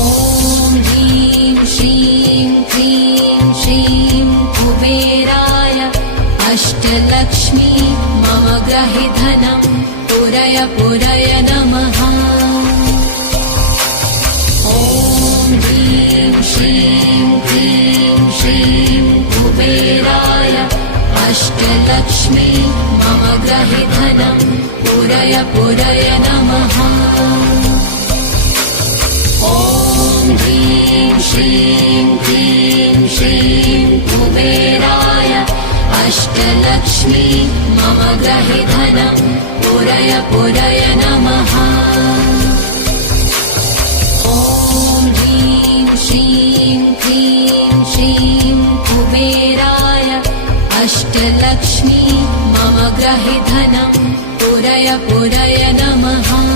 ॐ ह्रीं श्रीं क्रीं श्रीं कुबेराय अष्टलक्ष्मी मम गृहे धनं पुरय पुरय नमः। ॐ ह्रीं श्रीं क्रीं श्रीं कुबेराय अष्टलक्ष्मी मम गृहे धनं पुरय पुरय नमः। ॐ ह्रीं श्रीं क्रीं श्रीं कुबेराय अष्टलक्ष्मी मम गृहे धनं पुरय पुरय नमः। ॐ ह्रीं श्रीं क्रीं श्रीं कुबेराय अष्टलक्ष्मी मम गृहे धनं पुरय पुरय नमः।